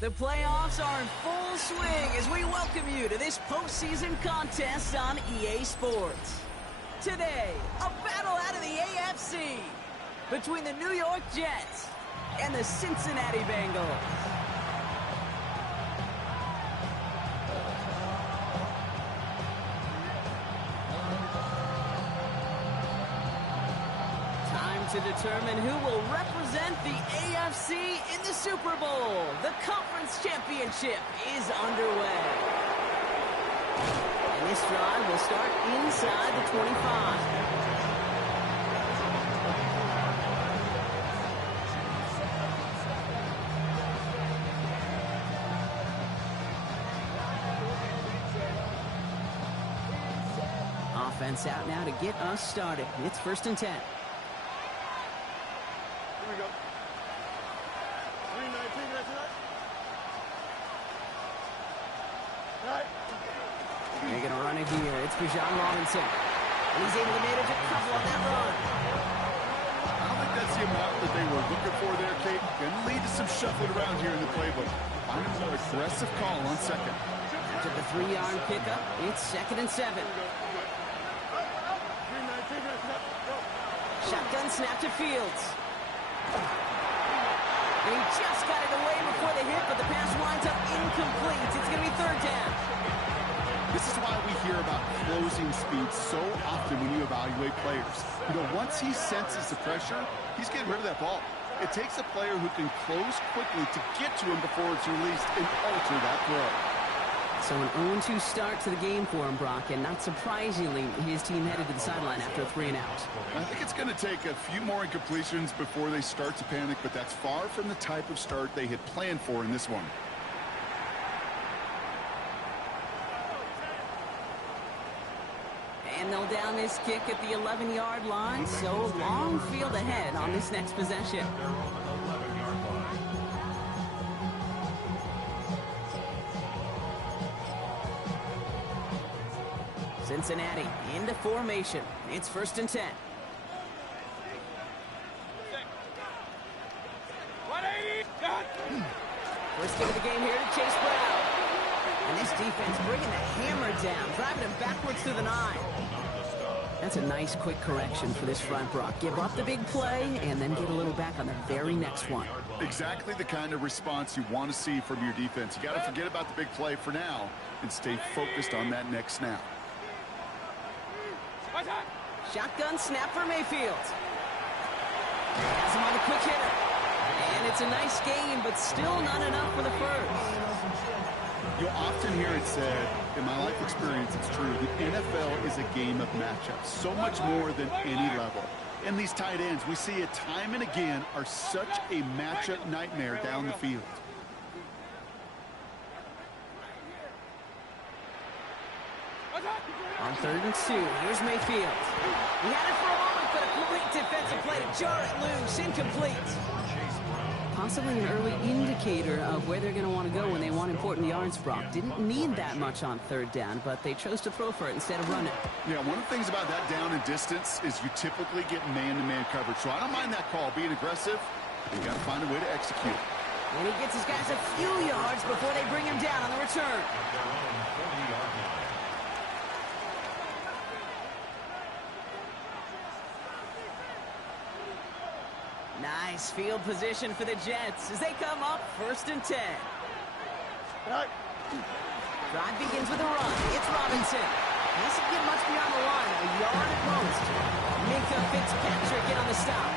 The playoffs are in full swing as we welcome you to this postseason contest on EA Sports. Today, a battle out of the AFC between the New York Jets and the Cincinnati Bengals. To determine who will represent the AFC in the Super Bowl. The conference championship is underway. And this drive will start inside the 25. Offense out now to get us started. It's 1st and 10. They're going to run it here. It's for John Robinson. And he's able to manage a couple on that run. I don't think that's the amount that they were looking for there, Kate. Going to lead to some shuffling around here in the playbook. Find a more aggressive call on second. After the 3-yard pickup, it's 2nd and 7. Shotgun snap to Fields. He just got it away before the hit, but the pass winds up incomplete. It's going to be 3rd down. This is why we hear about closing speed so often when you evaluate players. You know, once he senses the pressure, he's getting rid of that ball. It takes a player who can close quickly to get to him before it's released and alter that throw. So an 0-2 start to the game for him, Brock, and not surprisingly, his team headed to the sideline after a 3-and-out. I think it's going to take a few more incompletions before they start to panic, but that's far from the type of start they had planned for in this one. And they'll down this kick at the 11-yard line, so long field ahead on this next possession. Cincinnati into formation. It's 1st and 10. First kick of the game here to Chase Brown. And this defense bringing the hammer down, driving him backwards to the 9. That's a nice quick correction for this front, Brock. Give up the big play and then get a little back on the very next one. Exactly the kind of response you want to see from your defense. You got to forget about the big play for now and stay focused on that next snap. Shotgun snap for Mayfield. Has him on the quick hitter. And it's a nice game, but still not enough for the first. You'll often hear it said, in my life experience, it's true, the NFL is a game of matchups, so much more than any level. And these tight ends, we see it time and again, are such a matchup nightmare down the field. On 3rd and 2, here's Mayfield. He had it for a moment, but a great defensive play to jar it loose, incomplete. Possibly an early indicator of where they're going to want to go when they want important yards, Brock. Didn't need that much on 3rd down, but they chose to throw for it instead of run it. Yeah, one of the things about that down and distance is you typically get man-to-man coverage. So I don't mind that call, being aggressive. You got to find a way to execute. And he gets his guys a few yards before they bring him down on the return. Nice field position for the Jets as they come up 1st and 10. Drive begins with a run. It's Robinson. Doesn't get much beyond the line, a yard at most. Minka Fitzpatrick in on the stop.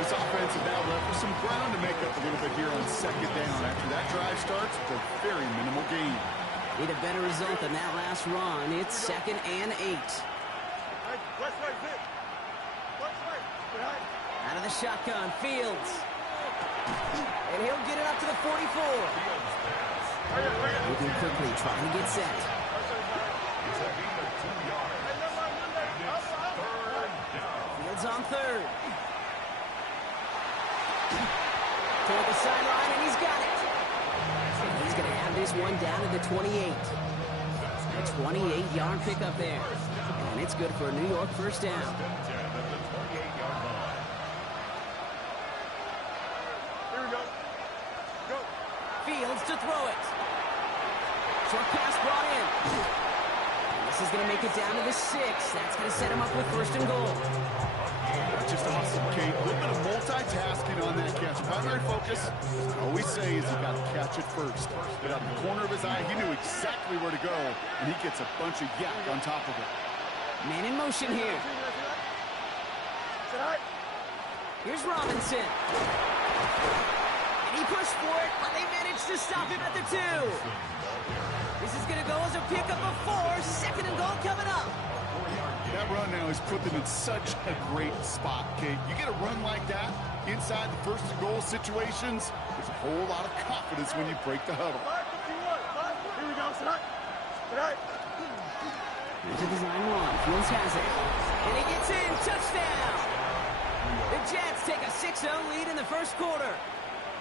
This offense is now left with some ground to make up a little bit here on 2nd down. After that drive starts with a very minimal gain. Need a better result than that last run. It's 2nd and 8. Out of the shotgun, Fields. And he'll get it up to the 44. Moving quickly, trying to get set. Fields on 3rd. Toward the sideline, and he's got it. And he's going to have this one down to the 28. A 28-yard pickup there. And it's good for a New York 1st down. Fields to throw it. Short pass brought in. And this is going to make it down to the 6. That's going to set him up with 1st and goal. That's just awesome, Kate. A little bit of multitasking on that catch. Primary focus, I always say, is you got to catch it first. But out of the corner of his eye, he knew exactly where to go, and he gets a bunch of yak on top of it. Man in motion here. Here's Robinson. And he pushed for it, but they managed to stop him at the 2. This is going to go as a pickup of 4. 2nd and goal coming up. That run now has put them in such a great spot, Kate. You get a run like that inside the 1st and goal situations, there's a whole lot of confidence when you break the huddle. Here we go, Here's a design one. Fields has it. And he gets in. Touchdown! The Jets take a 6-0 lead in the 1st quarter.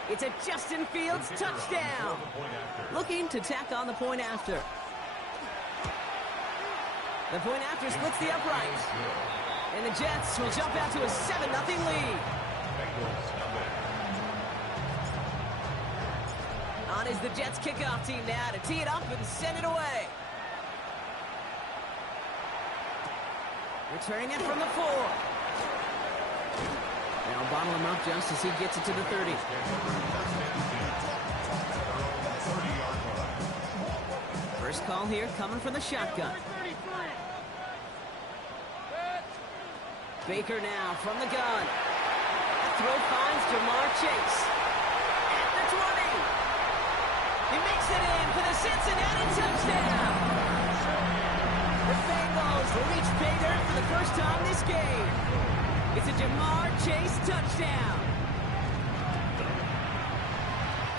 It's a Justin Fields touchdown. Looking to tack on the point after. The point after splits the upright. And the Jets will jump out to a 7-0 lead. On is the Jets kickoff team now to tee it up and send it away. Returning it from the 4. They'll bottle him up just as he gets it to the 30. First call here coming from the shotgun. Baker now from the gun. Throw finds Jamar Chase. At the 20. He makes it in for the Cincinnati touchdown. The Bengals reach pay dirt for the first time this game. It's a Jamar Chase touchdown.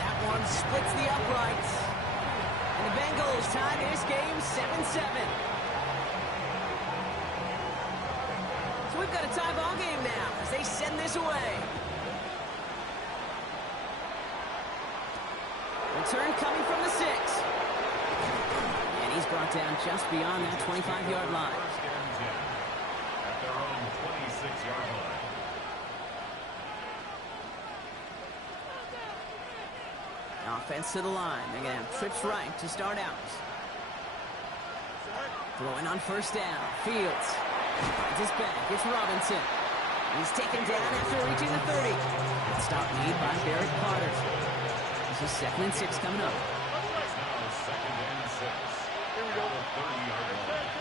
That one splits the uprights. And the Bengals tie this game 7-7. So we've got a tie ball game now as they send this away. Return coming from the 6. And he's brought down just beyond that 25-yard line. At their own 26-yard line. Offense to the line. They're going to have trips right to start out. Throwing on 1st down. Fields. Finds his back. It's Robinson. He's taken down after reaching the 30. Stop lead by Barrett Carter. This is 2nd and 6 coming up. It's now 2nd and 6. Here we go. 30-yard line.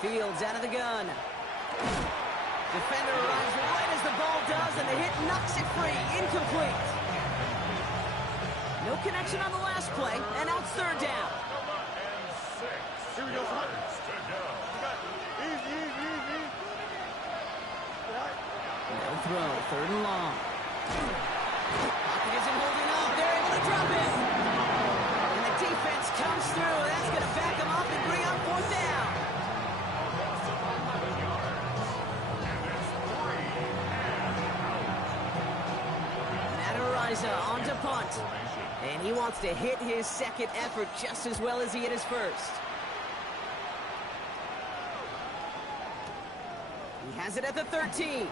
Fields out of the gun. Defender arrives right as the ball does, and the hit knocks it free. Incomplete. No connection on the last play, and now it's 3rd down. Here we go, son. Easy. No throw, 3rd and long. Pocket isn't holding up. They're able to drop it. And the defense comes through. That's going to back them up and bring up 4th down. On to punt. And he wants to hit his 2nd effort just as well as he hit his 1st. He has it at the 13. And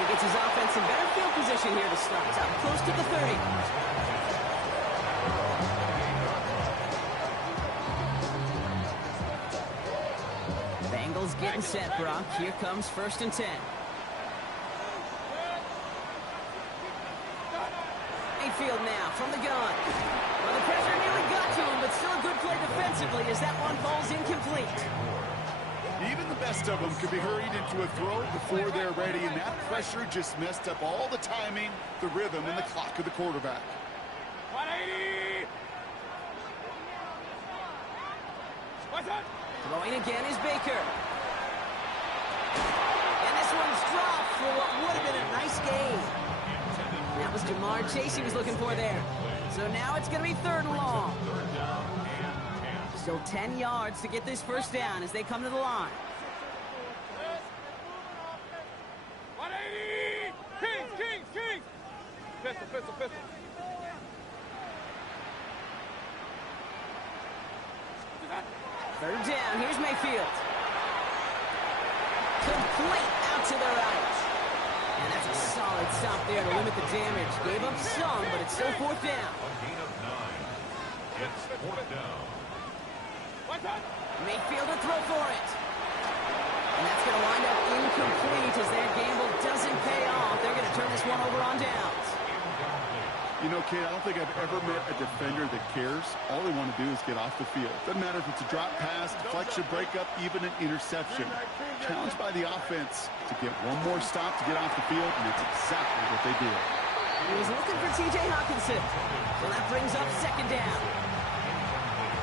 he gets his offense in better field position here to start. Up close to the 30. Bengals getting set, Brock. Here comes 1st and 10. Field now from the gun. Well, the pressure nearly got to him, but still a good play defensively as that one falls incomplete. Even the best of them could be hurried into a throw before they're ready, and that pressure just messed up all the timing, the rhythm, and the clock of the quarterback. 180! Throwing again is Baker. And this one's dropped for what would have been a nice game. That was Jamar Chase he was looking for there. So now it's going to be 3rd and long. Still 10 yards to get this 1st down as they come to the line. 180! Kings! Pistol. 3rd down. Here's Mayfield. Complete out to the right. And that's a solid stop there to limit the damage. Gave up some, but it's still fourth down. A gain of 9. It's fourth down. Mayfield to throw for it. And that's going to wind up incomplete as their gamble doesn't pay off. They're going to turn this one over on downs. You know, Kate, I don't think I've ever met a defender that cares. All they want to do is get off the field. Doesn't matter if it's a drop pass, deflection, breakup, even an interception. Challenged by the offense to get one more stop to get off the field, and that's exactly what they did. He was looking for T.J. Hawkinson. So that brings up second down.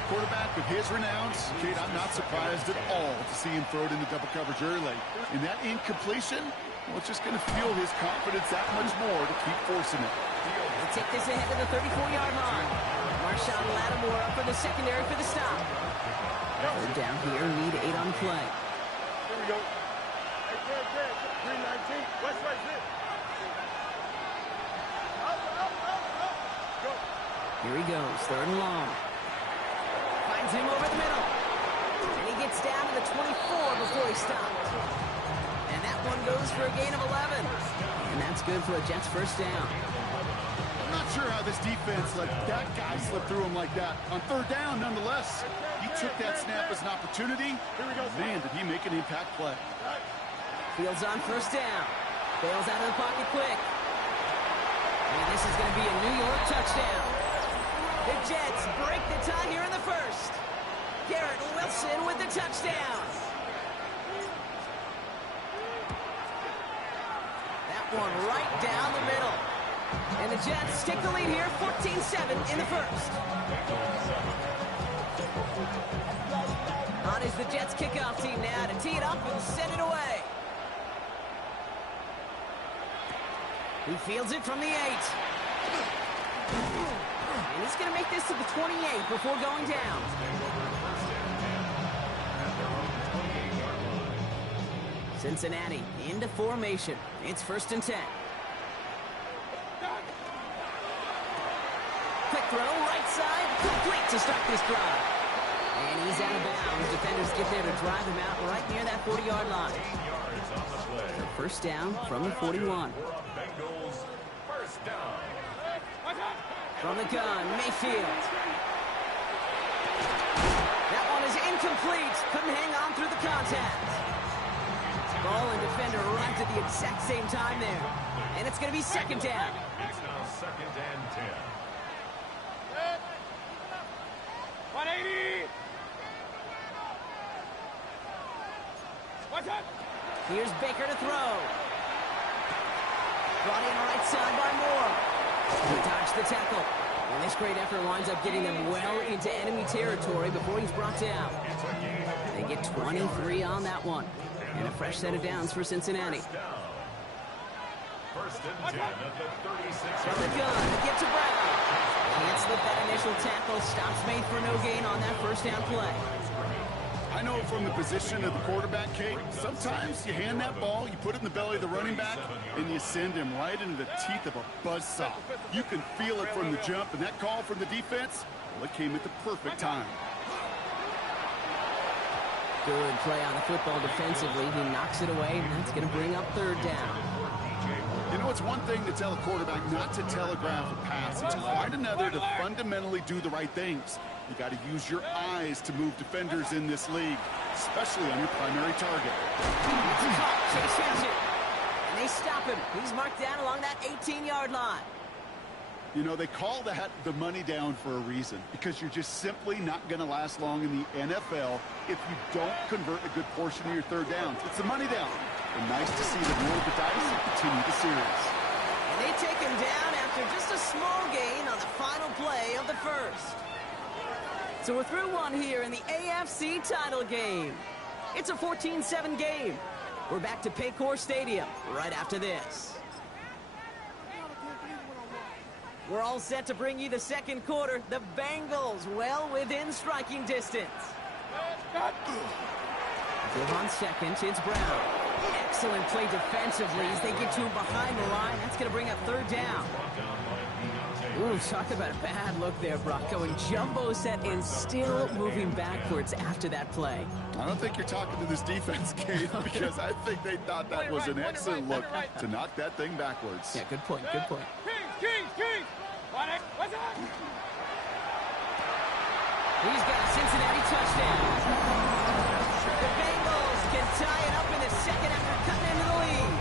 Quarterback of his renowns, Kate, I'm not surprised at all to see him throw it into double coverage early. And that incompletion, well, it's just going to fuel his confidence that much more to keep forcing it. They take this ahead to the 34-yard line. Marshawn Lattimore up for the secondary for the stop. Third down here, need 8 on play. Here we go. Hey, Greg, 319. West right here. Go. Here he goes, third and long. Finds him over the middle. And he gets down to the 24 before he stopped. And that one goes for a gain of 11. And that's good for a Jets first down. I'm not sure how this defense let that guy slip through him like that. On third down, nonetheless, he took that snap as an opportunity. Man, did he make an impact play. Fields on first down. Bails out of the pocket quick. And this is going to be a New York touchdown. The Jets break the tie here in the first. Garrett Wilson with the touchdown. That one right down the middle. And the Jets take the lead here, 14-7 in the first. On is the Jets kickoff team now to tee it up and send it away. He fields it from the 8. And he's going to make this to the 28 before going down. Cincinnati into formation. It's first and 10. Quick throw, right side, complete to start this drive. And he's out of bounds. Defenders get there to drive him out right near that 40-yard line. 8 yards on the play. First down from the 41. Bengals first down. From the gun, Mayfield. That one is incomplete. Couldn't hang on through the contact. Ball and defender arrived at the exact same time there. And it's going to be second down. It's now second and 10. 180. What's up? Here's Baker to throw. Brought in right side by Moore. He dodged the tackle. And this great effort winds up getting them well into enemy territory before he's brought down. They get 23 on that one. And a fresh set of downs for Cincinnati. First and 10 at the 36. From the gun, get to Brown. Can't slip that initial tackle. Stops made for no gain on that first down play. I know from the position of the quarterback, Kate, sometimes you hand that ball, you put it in the belly of the running back, and you send him right into the teeth of a buzzsaw. You can feel it from the jump, and that call from the defense, well, it came at the perfect time. Good play on the football defensively. He knocks it away, and that's going to bring up third down. You know, it's one thing to tell a quarterback not to telegraph a pass. It's quite another to fundamentally do the right things. You got to use your eyes to move defenders in this league, especially on your primary target. It's caught. Chase has it. And they stop him. He's marked down along that 18-yard line. You know, they call that the money down for a reason, because you're just simply not going to last long in the NFL if you don't convert a good portion of your third downs. It's the money down. And nice to see them roll the dice and continue the series. And they take him down after just a small gain on the final play of the first. So we're through one here in the AFC title game. It's a 14-7 game. We're back to Paycor Stadium right after this. We're all set to bring you the second quarter. The Bengals well within striking distance. Give on second, it's Brown. Excellent play defensively as they get to him behind the line. That's going to bring up third down. Ooh, talk about a bad look there, Brock. Going jumbo set and still moving backwards after that play. I don't think you're talking to this defense, Kate, because I think they thought that was an excellent look to knock that thing backwards. Yeah, good point, good point. King! What's up? He's got a Cincinnati touchdown. The Bengals can tie it up in the second after cutting into the lead.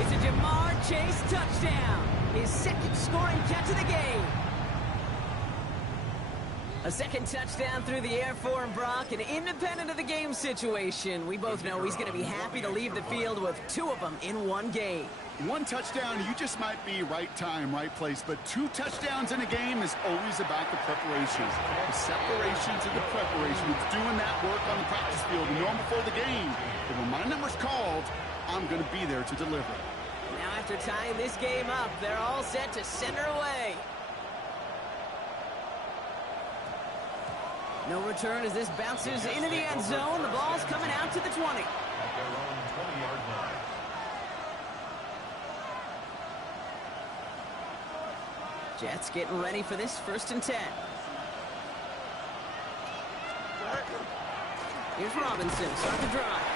It's a Jamar Chase touchdown. His second scoring catch of the game. A second touchdown through the air for him, Brock, and independent of the game situation, we both know he's going to be happy to leave the field with 2 of them in one game. 1 touchdown, you just might be right time, right place, but 2 touchdowns in a game is always about the preparations. The separations and the preparations, doing that work on the practice field and knowing before the game. But when my number's called, I'm going to be there to deliver. Now after tying this game up, they're all set to send her away. No return as this bounces into the end zone. The ball's coming out to the 20. At their own 20-yard line. Jets getting ready for this 1st and 10. Here's Robinson, start the drive.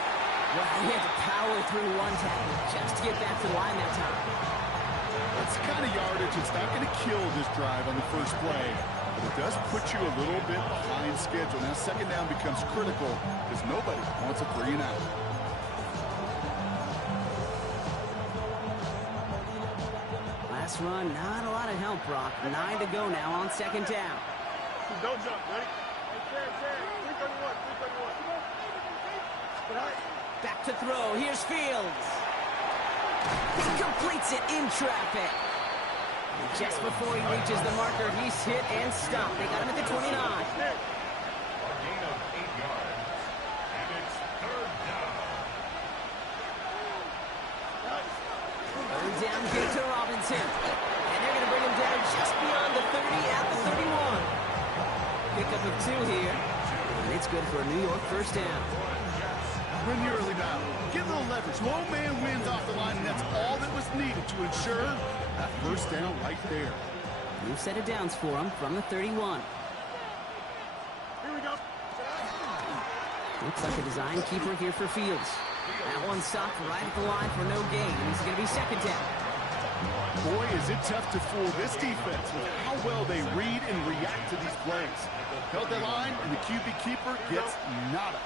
Well, he had to power through 1 tackle just to get back to the line that time. That's the kind of yardage it's not going to kill this drive on the first play, but it does put you a little bit behind schedule. Now, 2nd down becomes critical because nobody wants a 3 and out. Last run, not a lot of help, Brock. 9 to go now on 2nd down. Don't jump, ready? 331. Back to throw. Here's Fields. He completes it in traffic. And just before he reaches the marker, he's hit and stopped. They got him at the 29. A gain of 8 yards. And it's 3rd down. 3rd down, get to Robinson. And they're going to bring him down just beyond the 30 at the 31. Pickup of 2 here. And it's good for a New York 1st down. Win the early battle. Get a little leverage. Low man wins off the line, and that's all that was needed to ensure that 1st down right there. New set of downs for him from the 31. Here we go. Looks like a design keeper here for Fields. That one stopped right at the line for no gain. It's going to be 2nd down. Boy, is it tough to fool this defense with how well they read and react to these plays. Held the line, and the QB keeper gets nada.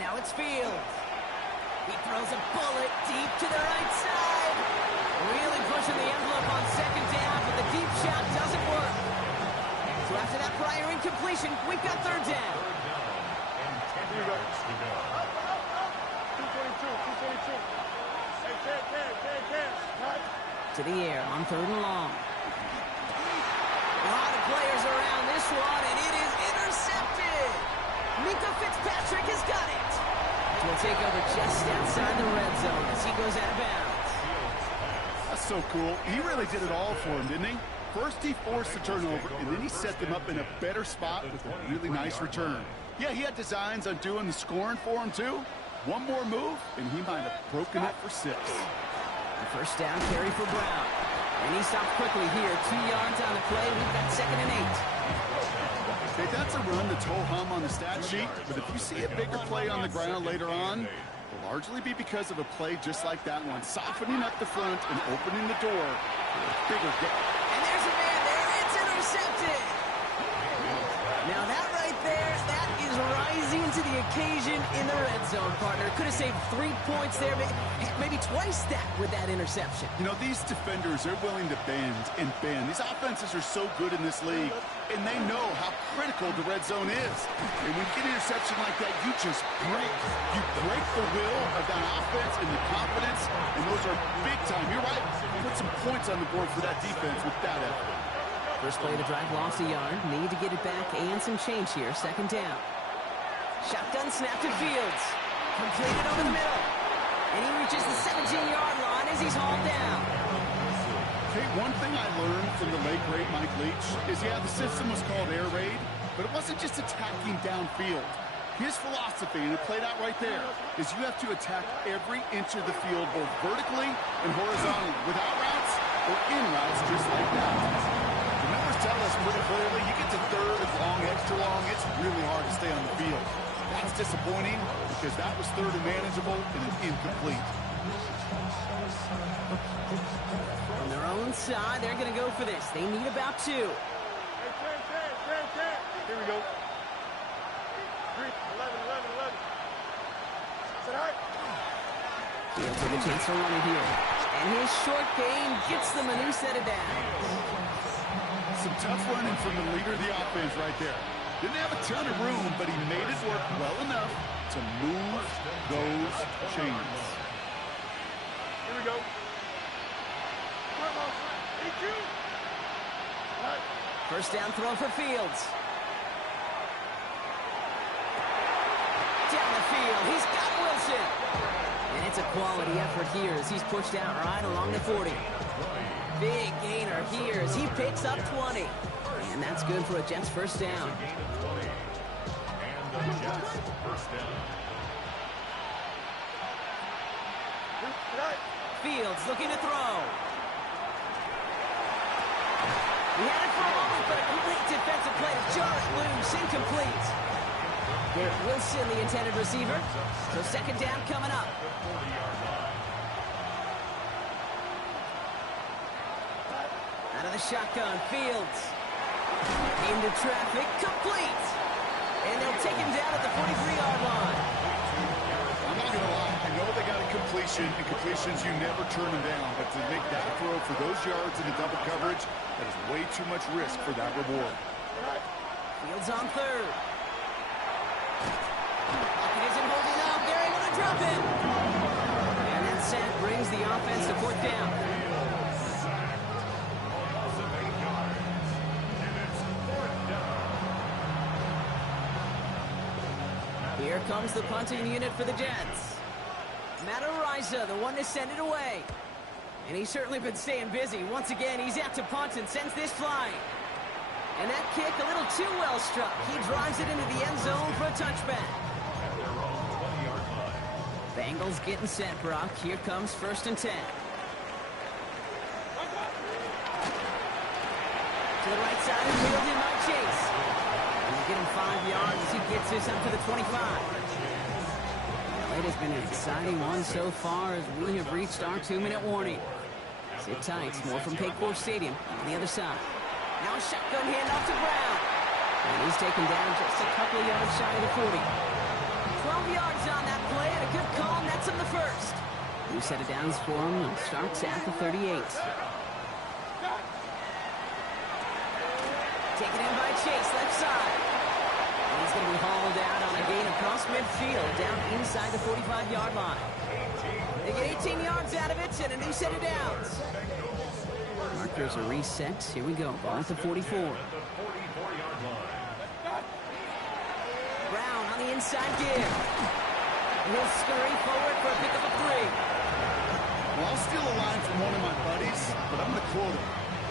Now it's Fields. He throws a bullet deep to the right side. Really pushing the envelope on 2nd down, but the deep shot doesn't work. So after that prior incompletion, we've got 3rd down. And 10 yards to go. 222. Hey, Ken. To the air on 3rd and long. A lot of players around this one, and it is intercepted. Mika Fitzpatrick has got it. Will take over just outside the red zone as he goes out of bounds. That's so cool. He really did it all for him, didn't he? First he forced the turnover, and then he set them up in a better spot with a really nice return. Yeah, he had designs on doing the scoring for him, too. One more move, and he might have broken it for 6. The 1st down carry for Brown. And he stops quickly here. 2 yards on the play. We've got 2nd and 8. Okay, that's a run that's ho-hum on the stat sheet, but if you see a bigger play on the ground later on, it'll largely be because of a play just like that one, softening up the front and opening the door for a bigger gain. And there's a man there. It's intercepted. Now that right there, that is rising to the occasion in the red zone, partner. Could have saved 3 points there, maybe twice that with that interception. You know, these defenders, they're willing to bend and bend. These offenses are so good in this league, and they know how critical the red zone is. And when you get an interception like that, you just break. You break the will of that offense and the confidence, and those are big time. You're right. Put some points on the board for that defense with that effort. First play of the drive, lost a yard. Need to get it back and some change here. 2nd down. Shotgun snap to Fields. Completed over the middle. And he reaches the 17-yard line as he's hauled down. Okay, one thing I learned from the late, great Mike Leach is, yeah, the system was called air raid, but it wasn't just attacking downfield. His philosophy, and it played out right there, is you have to attack every inch of the field, both vertically and horizontally, without routes or in routes just like that. The numbers tell us pretty clearly, you get to third and long, extra long, it's really hard to stay on the field. That's disappointing because that was third and manageable and an incomplete. On their own side, they're going to go for this. They need about 2. Hey, 10. Here we go. 3, 11. Sit high. He'll take a chance to run it here. And his short game gets them a new set of downs. Some tough running from the leader of the offense right there. Didn't have a ton of room, but he made it work well enough to move those chains. Here we go. Come on, EQ. Right. First down throw for Fields. Down the field, he's got Wilson. And it's a quality effort here as he's pushed out right along the 40. Big gainer here as he picks up 20. And that's good for a Jets first down. And the Jets first down. Fields looking to throw. He had it for a moment, but a complete defensive play to jar it loose, incomplete. Garrett Wilson, the intended receiver. So second down coming up. Out of the shotgun, Fields. Into traffic, complete. And they'll take him down at the 43-yard line. I'm not going to lie. I know they got a completion, and completions, you never turn them down. But to make that throw for those yards in the double coverage, that is way too much risk for that reward. Fields on third. Pocket isn't holding up. They're able to drop it. And that sack brings the offense to fourth down. Here comes the punting unit for the Jets. Matt Ariza, the one to send it away. And he's certainly been staying busy. Once again, he's out to punt and sends this flying. And that kick a little too well struck. He drives it into the end zone for a touchback. Bengals getting set, Brock. Here comes 1st and 10. To the right side and wheeled in by Chase. And you get him 5 yards as he gets this up to the 25. Well, it has been an exciting one so far as we have reached our 2-minute warning. Sit tight. More from Paycor Stadium on the other side. Now a shotgun handoff to Brown. And he's taken down just a couple of yards shy of the 40. 12 yards on that play and a good call, and that's him the first. New set of downs for him and starts at the 38. Taken in by Chase, left side. And he's going to be hauled out on a gain across midfield, down inside the 45-yard line. They get 18 yards out of it and a new set of downs. Markers are reset. Here we go. Ball at the 44. Brown on the inside gear. He'll scurry forward for a pickup of 3. Well, I'll steal a line from one of my buddies, but I'm going to quote him.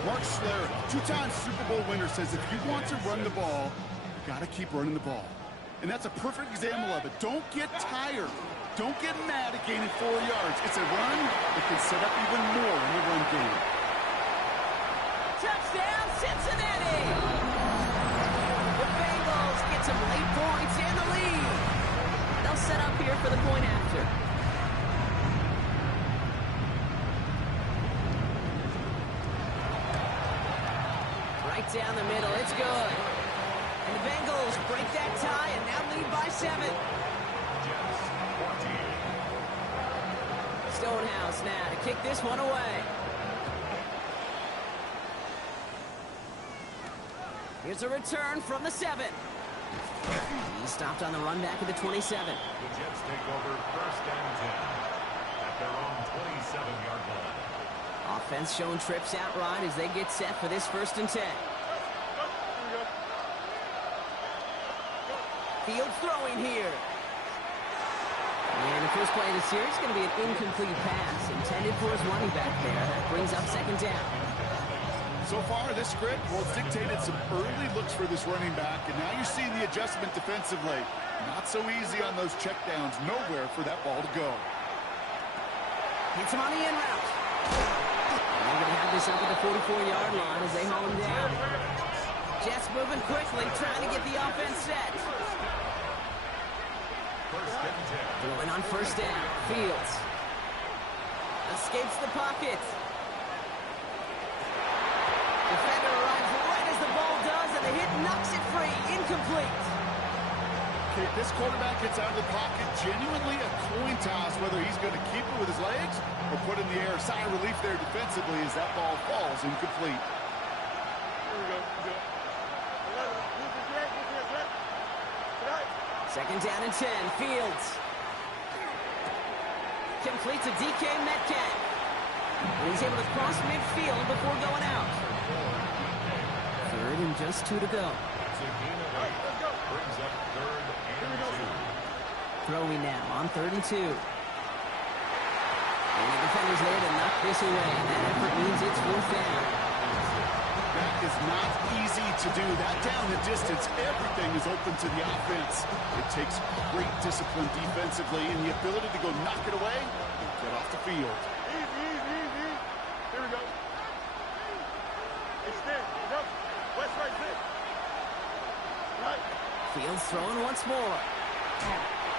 Mark Schlereth, 2-time Super Bowl winner, says if you want to run the ball, you got to keep running the ball. And that's a perfect example of it. Don't get tired. Don't get mad at gaining 4 yards. It's a run that can set up even more in the run game. Touchdown, Cincinnati! The Bengals get some late points and the lead. They'll set up here for the point after. Right down the middle, it's good. And the Bengals break that tie and now lead by 7. Stonehouse now to kick this one away. Here's a return from the 7. He stopped on the run back at the 27. The Jets take over 1st and 10 at their own 27-yard line. Offense showing trips out right as they get set for this 1st and 10. Fields throwing here. And the first play of the series is going to be an incomplete pass intended for his running back there. That brings up 2nd down. So far, this script, well, it's dictated some early looks for this running back, and now you're seeing the adjustment defensively. Not so easy on those checkdowns. Nowhere for that ball to go. Hits him on the in route. They're going to have this up at the 44-yard line as they haul him down. Jets moving quickly, trying to get the offense set. Throwing on first down. Fields escapes the pocket. Defender arrives right as the ball does, and the hit knocks it free. Incomplete. Okay, this quarterback gets out of the pocket. Genuinely a coin toss whether he's going to keep it with his legs or put it in the air. Sigh of relief there defensively as that ball falls incomplete. Here we go. Second down and 10. Fields complete to DK Metcalf. And he's able to cross midfield before going out. Third and just 2 to go. Throwing now on 3rd and 2. And the defender's there to knock this away. And that effort means it's 4th down. That is not easy to do. That down the distance, everything is open to the offense. It takes great discipline defensively and the ability to go knock it away and get off the field. Easy. Here we go. Extend. Yep. West right there. Right. Fields throwing once more.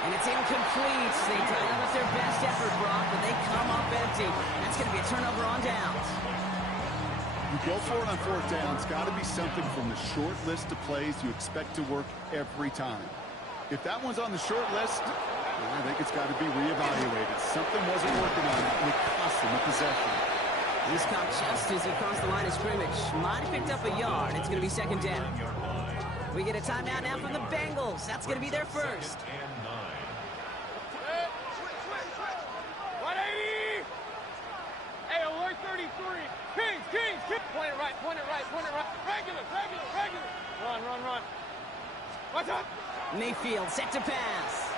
And it's incomplete. They try out with their best effort, Brock, but they come up empty. That's going to be a turnover on downs. You go for it on 4th down. It's got to be something from the short list of plays you expect to work every time. If that one's on the short list, well, I think it's got to be reevaluated. Something wasn't working on it, and it cost them a possession. He's caught just as he crossed the line of scrimmage. Might have picked up a yard. It's going to be 2nd down. We get a timeout now from the Bengals. That's going to be their first. 180! Hey, alert 33! Kings! Point it right. Regular! Run. What's up? Mayfield set to pass.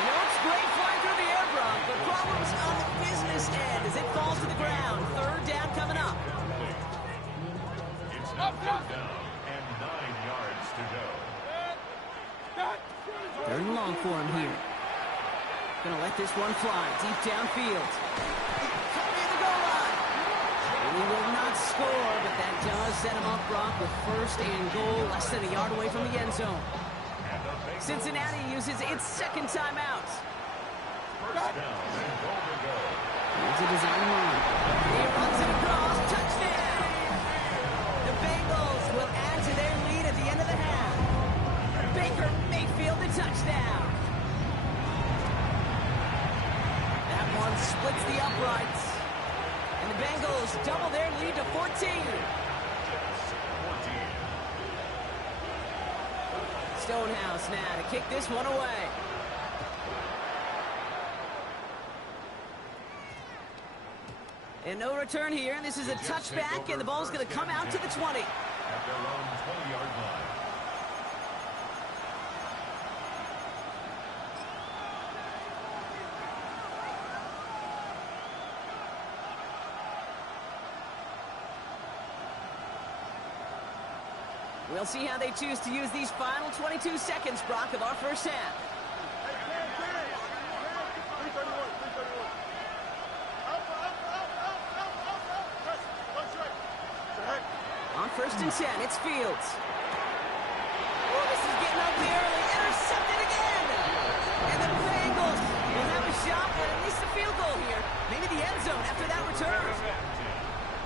And it looks great flying through the air, Brock, but problems on the business end as it falls to the ground. 3rd down coming up. It's now 3rd down and 9 yards to go. 3rd and long for him here. Gonna let this one fly deep downfield. Coming in the goal line. And he will not score, but that does set him up, Brock, with 1st and goal, less than a yard away from the end zone. Cincinnati uses its 2nd timeout. First down and goal to go. Here's a design run. He runs it across. Touchdown! The Bengals will add to their lead at the end of the half. Baker Mayfield, the touchdown. That one splits the uprights. And the Bengals double their lead to 14. Stonehouse now to kick this one away. And no return here. This is a touchback, and the ball's going to come out to the 20. At their own 20-yard line. We'll see how they choose to use these final 22 seconds, Brock, of our first half. On 1st and 10, it's Fields. Oh, this is getting ugly early. Intercepted again. And the Bengals will have a shot at least a field goal here. Maybe the end zone after that return.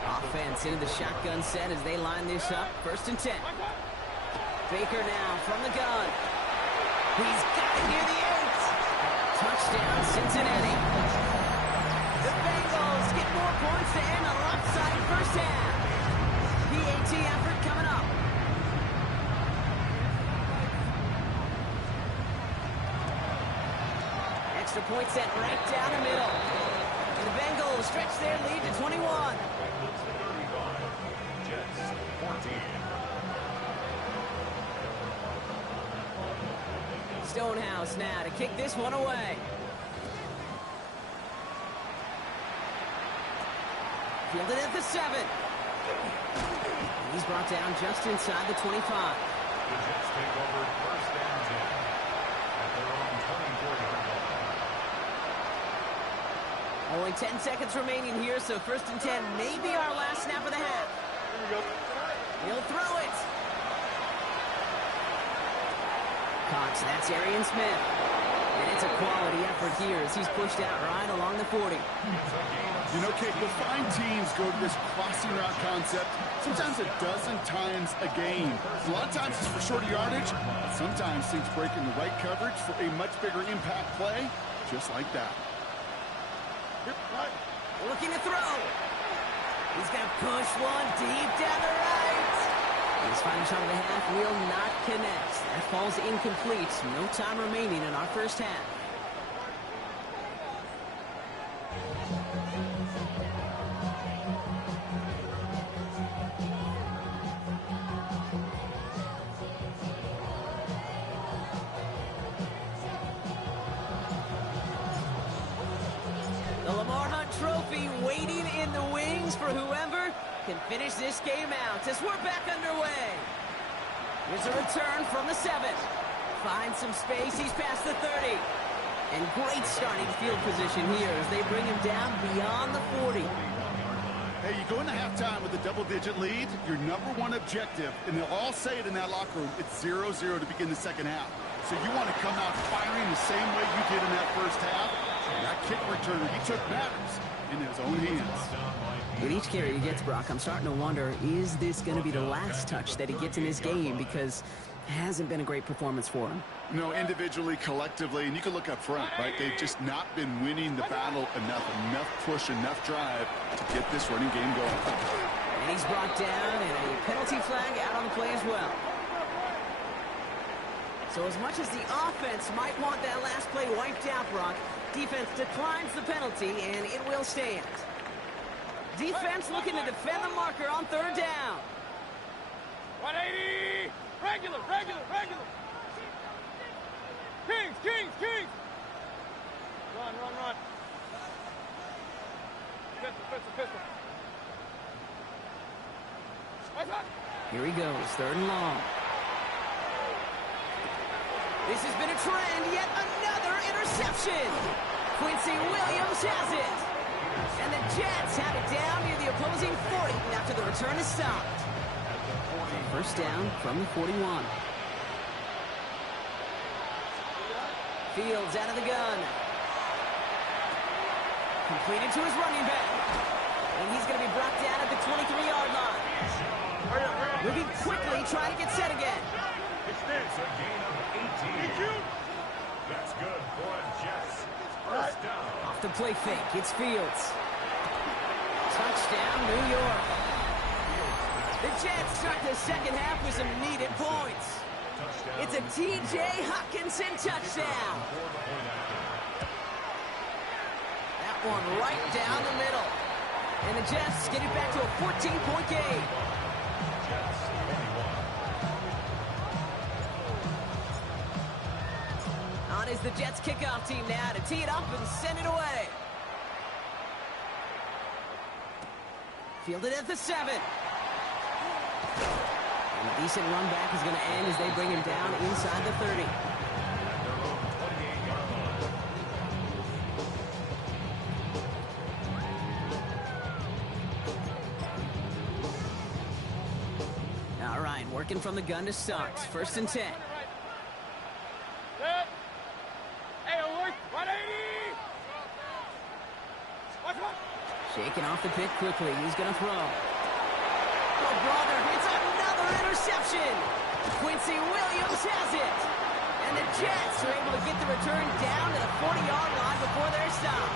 Offense into the shotgun set as they line this up. 1st and 10. Baker now from the gun. He's got it near the 8. Touchdown, Cincinnati. The Bengals get more points to end a lopsided first half. PAT effort coming up. Extra point set right down the middle. And the Bengals stretch their lead to 21. Jets 14. Stonehouse now to kick this one away. Fielded at the 7. He's brought down just inside the 25. The Jets take over first and 10 at their own 24-yard line. Only 10 seconds remaining here, so first and 10 may be our last snap of the half. He'll throw it. Cox, that's Arian Smith. And it's a quality effort here as he's pushed out right along the 40. You know, Kate, you'll find teams go to this crossing route concept sometimes a dozen times a game. A lot of times it's for shorter yardage, but sometimes things break in the right coverage for a much bigger impact play, just like that. Looking to throw. He's going to push one deep down the right. His final shot of the half will not connect. That falls incomplete. No time remaining in our first half. The Lamar Hunt Trophy waiting in the wings for whoever can finish this game out as we're back underway. Here's a return from the 7. Finds some space. He's past the 30. And great starting field position here as they bring him down beyond the 40. Hey, you go into halftime with a double-digit lead, your number one objective, and they'll all say it in that locker room, it's 0-0 to begin the second half. So you want to come out firing the same way you did in that first half. That kick returner he took matters in his own hands. With each carry he gets, Brock, I'm starting to wonder, is this going to be the last touch that he gets in this game? Because it hasn't been a great performance for him. You know, individually, collectively, and you can look up front, right? They've just not been winning the battle enough push, enough drive to get this running game going. And he's brought down, and a penalty flag out on the play as well. So as much as the offense might want that last play wiped out, Brock, defense declines the penalty, and it will stand. Defense looking to defend the marker on third down. 180! Regular! Kings! Run! Pistol. Here he goes, third and long. This has been a trend, yet another interception. Quincy Williams has it. And the Jets have it down near the opposing 40 after the return is stopped. First down from the 41. Fields out of the gun. Completed to his running back. And he's going to be brought down at the 23-yard line. Moving quickly, trying to get set again. It's a gain of 18. That's good for a Jets. First down. Off the play fake, it's Fields. Touchdown, New York. The Jets start the second half with some needed points. It's a T.J. Hockenson touchdown. That one right down the middle. And the Jets get it back to a 14-point game. On is the Jets kickoff team now to tee it up and send it away. Fielded at the 7. And a decent run back is going to end as they bring him down inside the 30. All right, working from the gun to start. First and 10. Shaking off the pick quickly. He's going to throw. Oh, brother, it's another interception. Quincy Williams has it. And the Jets are able to get the return down to the 40-yard line before they're stopped.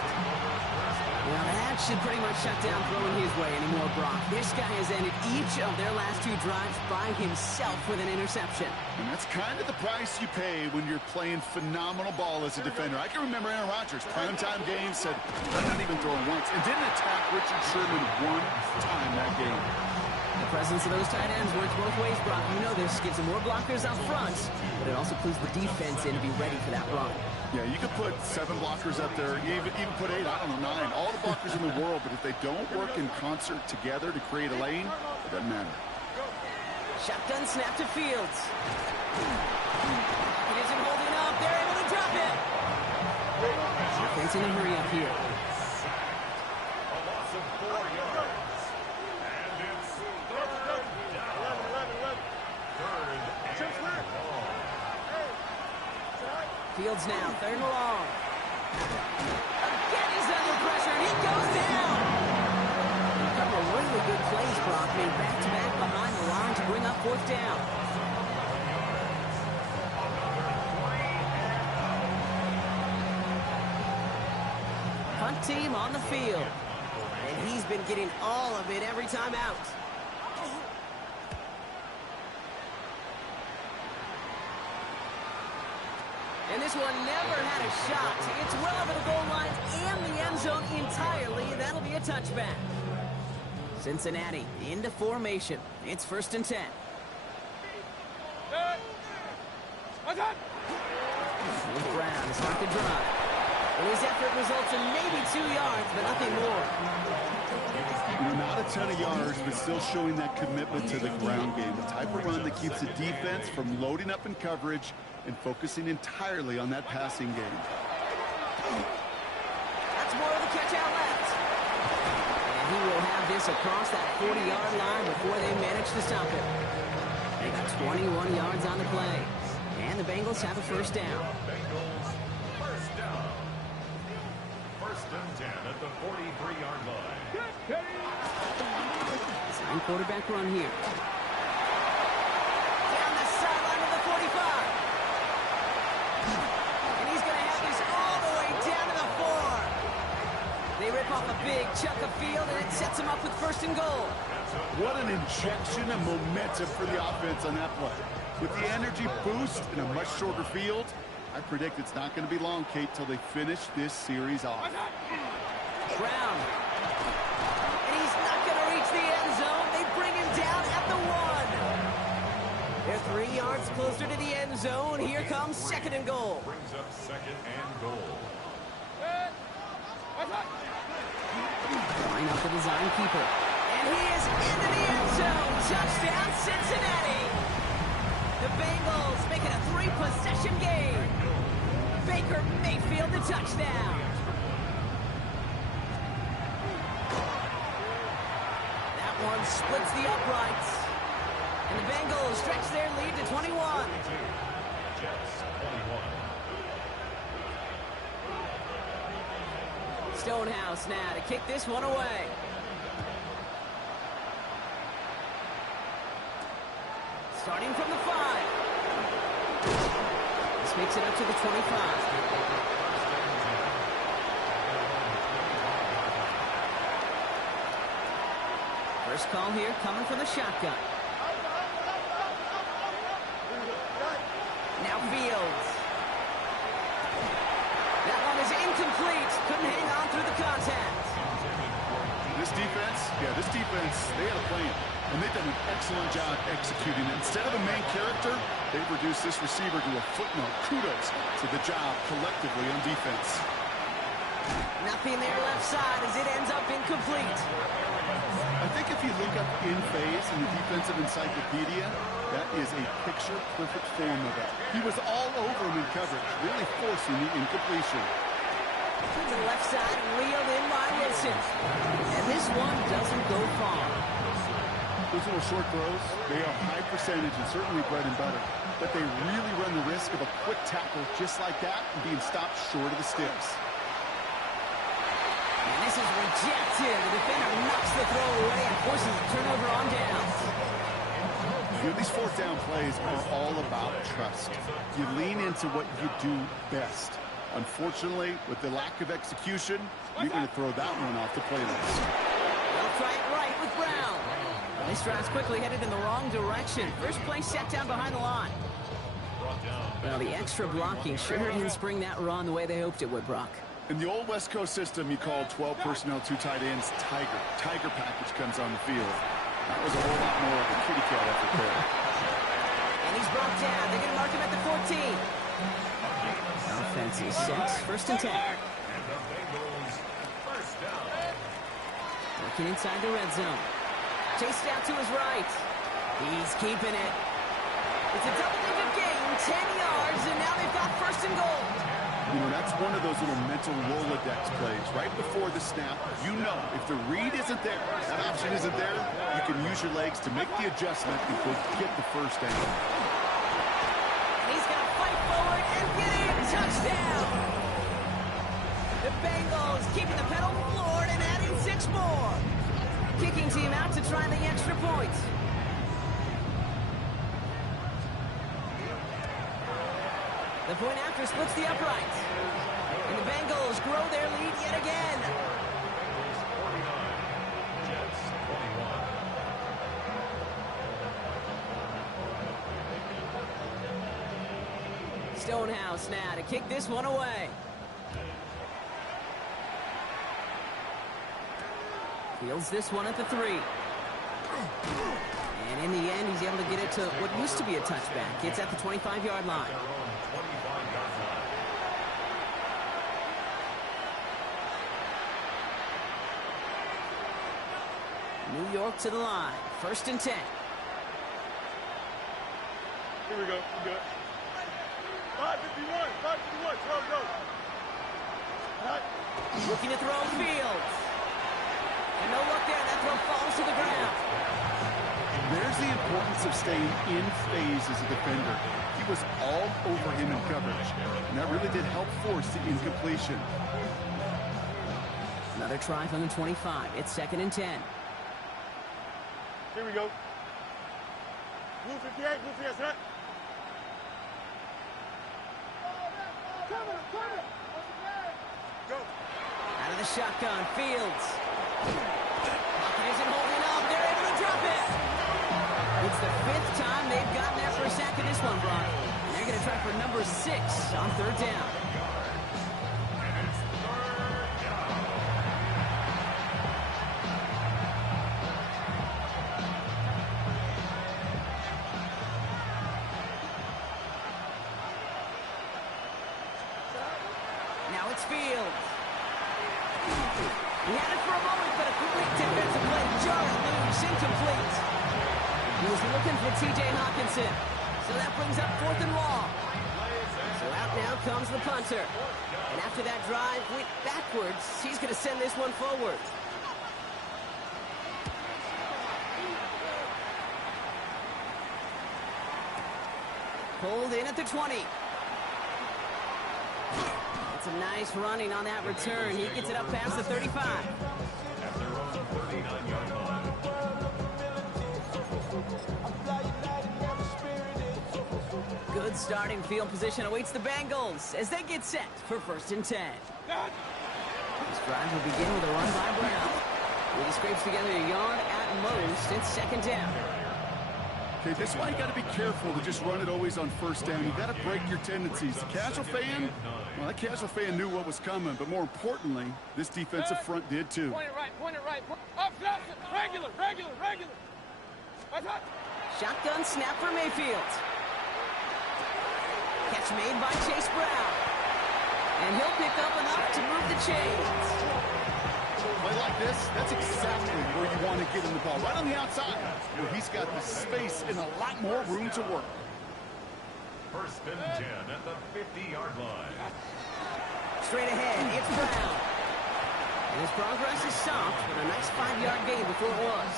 Well, that should pretty much shut down throwing his way anymore, Brock. This guy has ended each of their last two drives by himself with an interception. And that's kind of the price you pay when you're playing phenomenal ball as a defender. I can remember Aaron Rodgers, primetime game, said, I'm not even throwing once, and didn't attack Richard Sherman one time that game. The presence of those tight ends works both ways, Brock. You know this. Gives them more blockers up front, but it also clues the defense in to be ready for that run. Yeah, you could put 7 blockers up there, even put 8, I don't know, 9, all the blockers in the world, but if they don't work in concert together to create a lane, it doesn't matter. Shotgun snap to Fields. It isn't holding up. They're able to drop it. Offense in a hurry up here. A loss of 4 yards. And it's third down. Third and long. Fields now, 3rd and long. Again, he's under pressure, and he goes down. A couple of really good plays, Brock, made back-to-back behind the line to bring up 4th down. Punt team on the field. And he's been getting all of it every time out. And this one never had a shot. It's well over the goal line and the end zone entirely. That'll be a touchback. Cincinnati into formation. It's 1st and 10. With Brown to start the drive. And his effort results in maybe 2 yards, but nothing more. Not a ton of yards, but still showing that commitment to the ground game. The type of run that keeps the defense from loading up in coverage and focusing entirely on that passing game. That's more of the catch out left. And he will have this across that 40-yard line before they manage to stop him. They got 21 yards on the play. And the Bengals have a 1st down. Bengals, 1st down. 1st and 10 at the 43-yard line. Design quarterback run here. Down the sideline of the 45. And he's going to have this all the way down to the 4. They rip off a big chunk of field, and it sets him up with 1st and goal. What an injection of momentum for the offense on that play. With the energy boost in a much shorter field, I predict it's not going to be long, Kate, till they finish this series off. Brown. And he's not going to reach the end zone. They bring him down at the 1. They're 3 yards closer to the end zone. Here comes 2nd and goal. Brings up 2nd and goal. Line up the design keeper. And he is into the end zone. Touchdown, Cincinnati. The Bengals make it a 3-possession game. Baker Mayfield the touchdown. That one splits the uprights. And the Bengals stretch their lead to 21. Jets 21. Stonehouse now to kick this one away. Starting from the 5. This makes it up to the 25. First call here coming from the shotgun. Now Fields. That one is incomplete. Couldn't hang on through the contact. This defense, they had a plan. And they've done an excellent job executing it. Instead of a main character, they've reduced this receiver to a footnote. Kudos to the job collectively on defense. Nothing there left side as it ends up incomplete. I think if you look up in phase in the defensive encyclopedia, that is a picture-perfect form of it. He was all over him in coverage, really forcing the incompletion. To the left side, reeled in by Wilson. And this one doesn't go far. Those little short throws, they are high percentage and certainly bread and butter. But they really run the risk of a quick tackle just like that and being stopped short of the sticks. And this is rejected. The defender knocks the throw away and forces a turnover on downs. You know, these 4th down plays are all about trust. You lean into what you do best. Unfortunately, with the lack of execution, you're going to throw that one off the playlist. They'll try it right with Brown. This drive's quickly headed in the wrong direction. First play set down behind the line. Well, the extra blocking sure didn't spring that run the way they hoped it would, Brock. In the old West Coast system, you called 12 personnel, 2 tight ends, Tiger. Tiger package comes on the field. That was a whole lot more of a kitty cat effort there. And he's brought down. They're going to mark him at the 14. Offense is set. First and 10. And the Bengals first down. Working inside the red zone. Chased out to his right. He's keeping it. It's a double-digit gain, 10 yards, and now they've got first and goal. You know, that's one of those little mental Rolodex plays. Right before the snap, you know if the read isn't there, that option isn't there, you can use your legs to make the adjustment and go get the first down. And he's going to fight forward and get it. Touchdown! The Bengals keeping the pedal floored and adding 6 more. Kicking team out to try the extra point. The point after splits the upright. And the Bengals grow their lead yet again. Bengals 49, Jets 21. Stonehouse now to kick this one away. Fields this one at the 3. And in the end, he's able to get it to what used to be a touchback. It's at the 25-yard line. Their own 25-yard line. New York to the line. First and 10. Here we go. We good. 551. 551. 12 go. Hot. Looking to throw Fields. And no look there. That throw falls to the ground. There's the importance of staying in phase as a defender. He was all over him in coverage, and that really did help force the incompletion. Another try from the 25. It's second and 10. Here we go. Blue 58. Blue 58. Hot. Go. Out of the shotgun. Fields. Pocket isn't holding up. They're able to drop it. It's the 5th time they've gotten there for a sack in this one, Brock. And they're going to try for number 6 on third down. Now it's Fields. He had it for a moment, but a quick defensive play. Jar it loose, incomplete. He was looking for T.J. Hawkinson. So that brings up 4th and long. So out now comes the punter. And after that drive went backwards, he's going to send this one forward. Pulled in at the 20. It's a nice running on that return. He gets it up past the 35. At their own 39-yard line. Good starting field position awaits the Bengals as they get set for first and 10. This drive will begin with a run by Brown. He scrapes together a yard at most. It's second down. Okay, this is why you got to be careful to just run it always on first down. You got to break your tendencies. The casual fan, well, that casual fan knew what was coming, but more importantly, this defensive front did too. Point it right. Point it right. Up, up. Regular. Regular. Regular. That's hot. Shotgun snap for Mayfield. Catch made by Chase Brown. And he'll pick up enough to move the chains. Play like this, that's exactly where you want to get him the ball. Right on the outside, where he's got the space and a lot more room to work. First and 10 at the 50-yard line. Straight ahead, it's Brown. And his progress is stopped with a nice 5-yard gain before it was.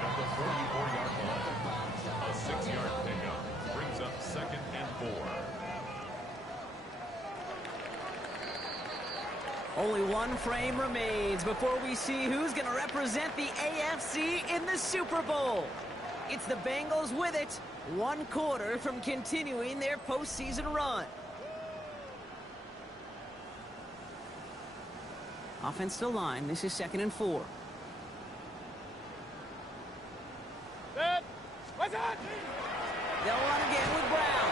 At the 44-yard line. A 6-yard pickup brings up second and 4. Only one frame remains before we see who's going to represent the AFC in the Super Bowl. It's the Bengals with it, 1 quarter from continuing their postseason run. Offense to line. This is second and 4. Set. What's that? They'll run again with Brown.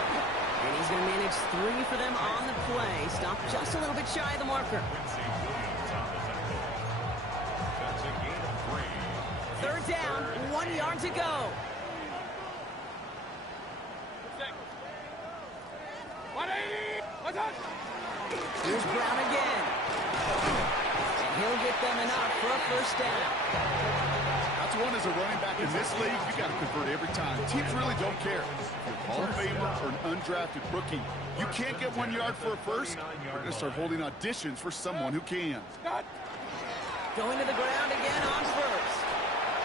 And he's going to manage 3 for them on the play. Stopped just a little bit shy of the marker. Quincy Williams on the tackle. That's a gain of 3. Third down, 1 1 yard to go. Here's Brown again. And he'll get them enough for a first down. That's one as a running back in this league, you got to convert every time. Teams really don't care. If you're a Hall of Famer or an undrafted rookie, you can't get 1 yard for a first. We're going to start holding auditions for someone who can. Going to the ground again on first.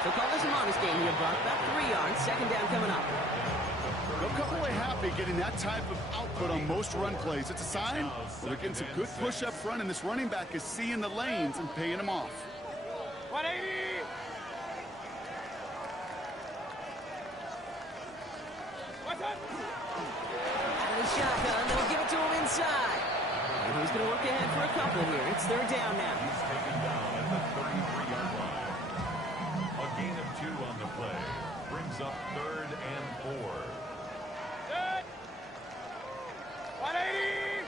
So call this a modest game here, Buck. About 3 yards. Second down coming up. They'll come away happy getting that type of output on most run plays. It's a sign they're getting some good push up front, and this running back is seeing the lanes and paying them off. 180! Out of the shotgun, they'll give it to him inside. And he's going to work ahead for a couple here. It's third down now. He's taken down at the 33-yard line. A gain of 2 on the play. Brings up 3rd and 4. 180!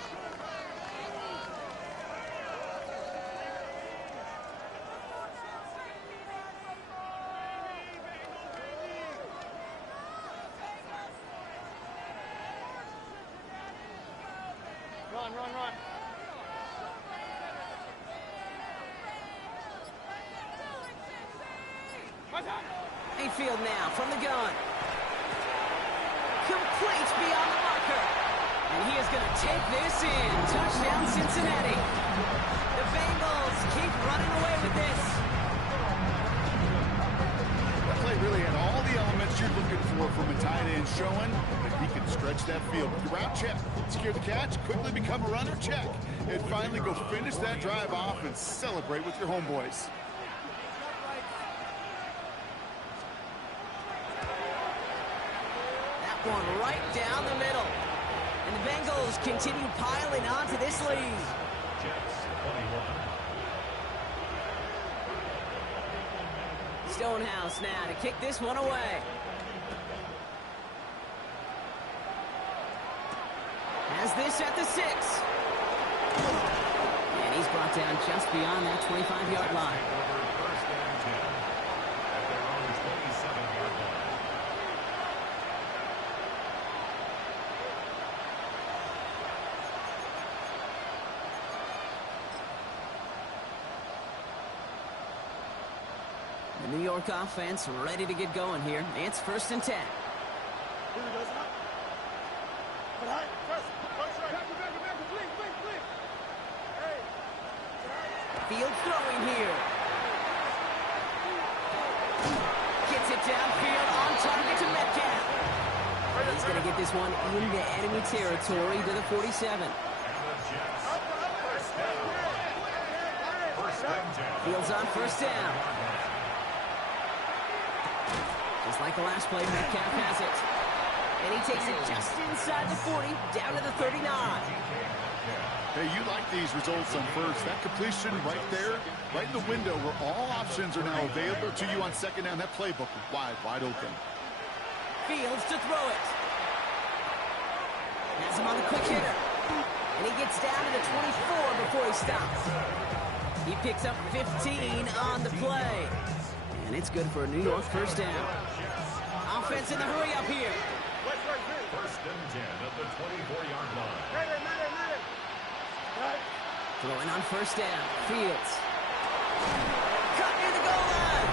Run, run, run. Mayfield now from the gun. Complete beyond the marker. And he is going to take this in. Touchdown, Cincinnati. The Bengals keep running away with this. That play really had all the elements you're looking for from a tight end, showing that he can stretch that field. Route check, secure the catch, quickly become a runner, check. And finally go finish that drive off and celebrate with your homeboys. That one right down the middle. And the Bengals continue piling on to this lead. Jets 21. Stonehouse now to kick this one away. Has this at the 6. And he's brought down just beyond that 25-yard line. First and 10 at their own 27-yard line. The New York offense ready to get going here. It's 1st and 10. Field throwing here. Gets it downfield on target to Metcalf. He's going to get this one into enemy territory to the 47. Fields on first down. Just like the last play, Metcalf has it. And he takes it just inside the 40, down to the 39. Hey, you like these results on first. That completion right there, right in the window where all options are now available to you on second down. That playbook is wide, wide open. Fields to throw it. Has him on the quick hitter. And he gets down to the 24 before he stops. He picks up 15 on the play. And it's good for a New York first down. Offense in the hurry up here. First and 10 at the 24-yard line. Throwing on first down. Fields. Cut near the goal line.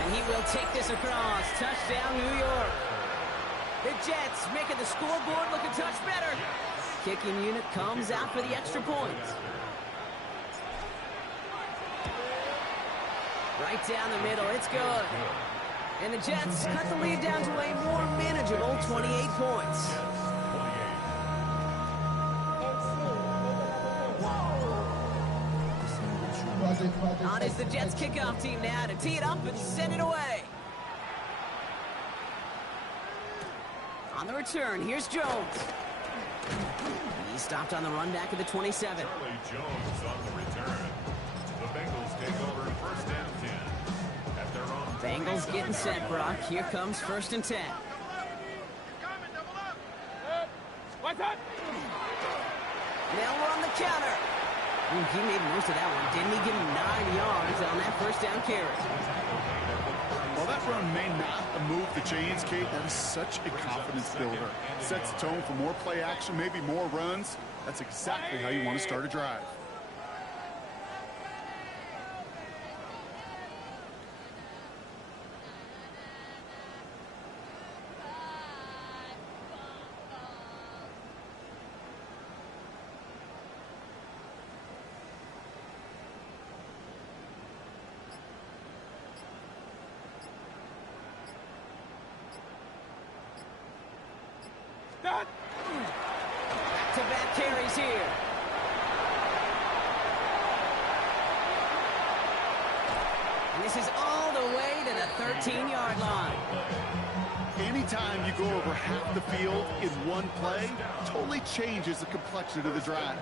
And he will take this across. Touchdown, New York. The Jets making the scoreboard look a touch better. Kicking unit comes out for the extra point. Right down the middle. It's good. And the Jets cut the lead down to a more manageable 28 points. On is the Jets kickoff team now to tee it up and send it away. On the return, here's Jones. He stopped on the run back at the 27. Charlie Jones on the return. The Bengals take over first and 10 at their own. Bengals getting set, Brock. Here comes first and 10. What's up? They'll run the counter. He made most of that one, didn't he? Give him 9 yards on that first down carry. While that run may not have moved the chains, Kate, that is such a confidence builder. Sets the tone for more play action, maybe more runs. That's exactly how you want to start a drive. Back-to-back carries here. And this is all the way to the 13-yard line. Anytime you go over half the field in one play, totally changes the complexion of the drive.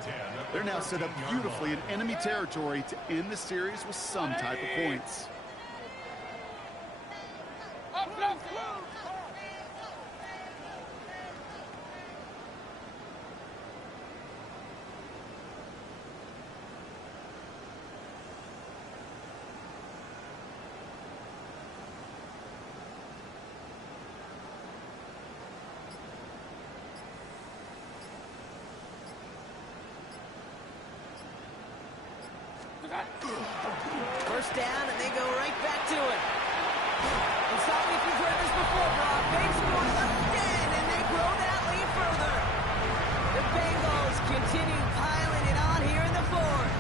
They're now set up beautifully in enemy territory to end the series with some type of points. First down, and they go right back to it. And sorry if you've heard this before, Brock. They've scored again, and they grow that lead further. The Bengals continue piling it on here in the fourth.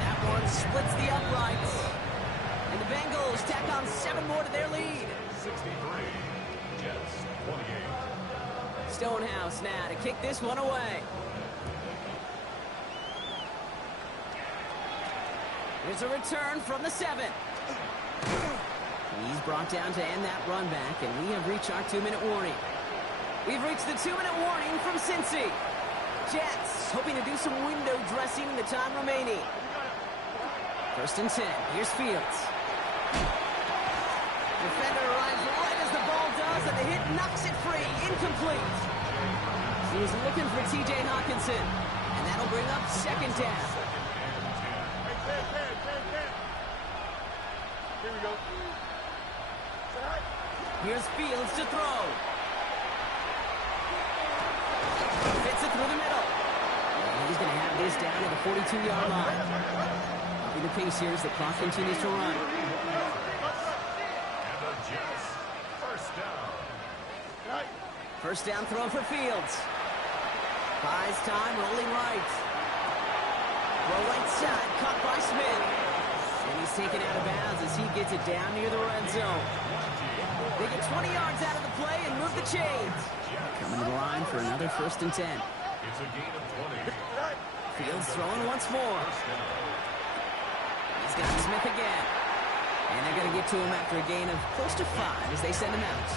That one splits the uprights. And the Bengals tack on 7 more to their lead. 63, Jets 28. Stonehouse now to kick this one away. Here's a return from the 7. He's brought down to end that run back, and we have reached our 2-minute warning. We've reached the 2-minute warning from Cincy. Jets hoping to do some window dressing in the time remaining. First and 10. Here's Fields. Defender arrives right as the ball does, and the hit knocks it free. Incomplete. He was looking for T.J. Hawkinson, and that'll bring up second down. Here we go. Here's Fields to throw. Fits it through the middle. And he's going to have this down at the 42-yard line. Upping the pace here as the clock continues to run. And the Jets, first down. First down throw for Fields. Buys time, rolling right. Throw right side, caught by Smith. And he's taken out of bounds as he gets it down near the red zone. They get 20 yards out of the play and move the chains. Coming to the line for another first and 10. It's a gain of 20. Fields throwing once more. He's got Smith again. And they're going to get to him after a gain of close to 5 as they send him out.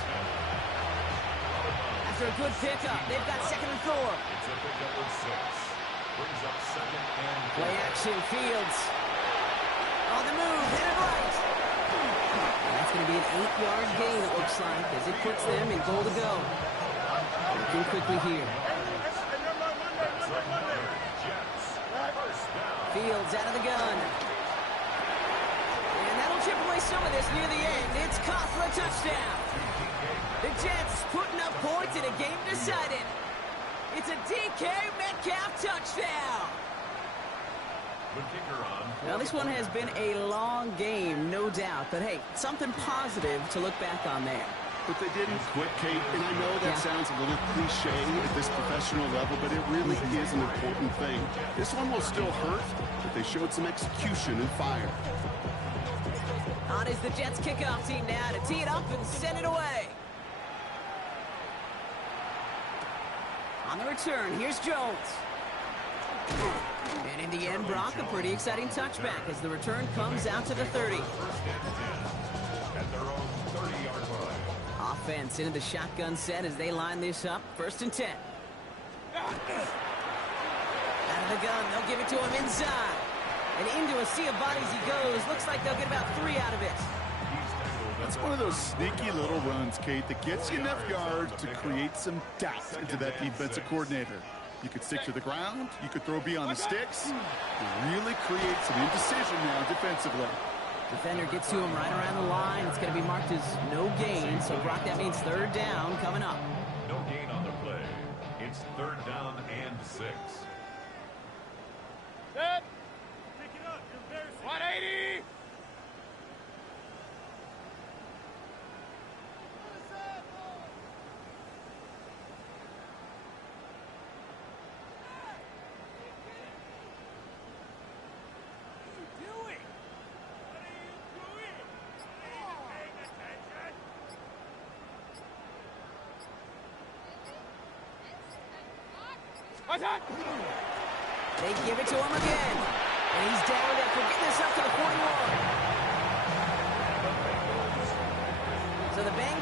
After a good pickup, they've got second and 4. It's a pickup of 6. Brings up second and 4. Play action, Fields. On the move, hit it right. And that's going to be an 8-yard gain, it looks like, as it puts them in goal to go. Working quickly here. Fields out of the gun. And that'll chip away some of this near the end. It's caught for a touchdown. The Jets putting up points in a game decided. It's a DK Metcalf touchdown. Now, this one has been a long game, no doubt. But, hey, something positive to look back on there. But they didn't quit, Kate, and I know that sounds a little cliche at this professional level, but it really is an important thing. This one will still hurt, but they showed some execution and fire. On is the Jets kickoff team now to tee it up and send it away. On the return, here's Jones. And in the end, Brock, a pretty exciting touchback as the return comes out to the 30. At their own 30-yard line. Offense into the shotgun set as they line this up. First and 10. Out of the gun, they'll give it to him inside. And into a sea of bodies he goes. Looks like they'll get about 3 out of it. That's one of those sneaky little runs, Kate, that gets you enough yards to create some doubt into that defensive coordinator. You could stick to the ground. You could throw beyond the sticks. You really create some indecision now defensively. Defender gets to him right around the line. It's going to be marked as no gain. So, Brock, that means third down coming up. No gain on the play. It's third down and 6. Set. Pick it up. You're embarrassing. 180. They give it to him again. And he's down after getting this up to the 41. So the Bengals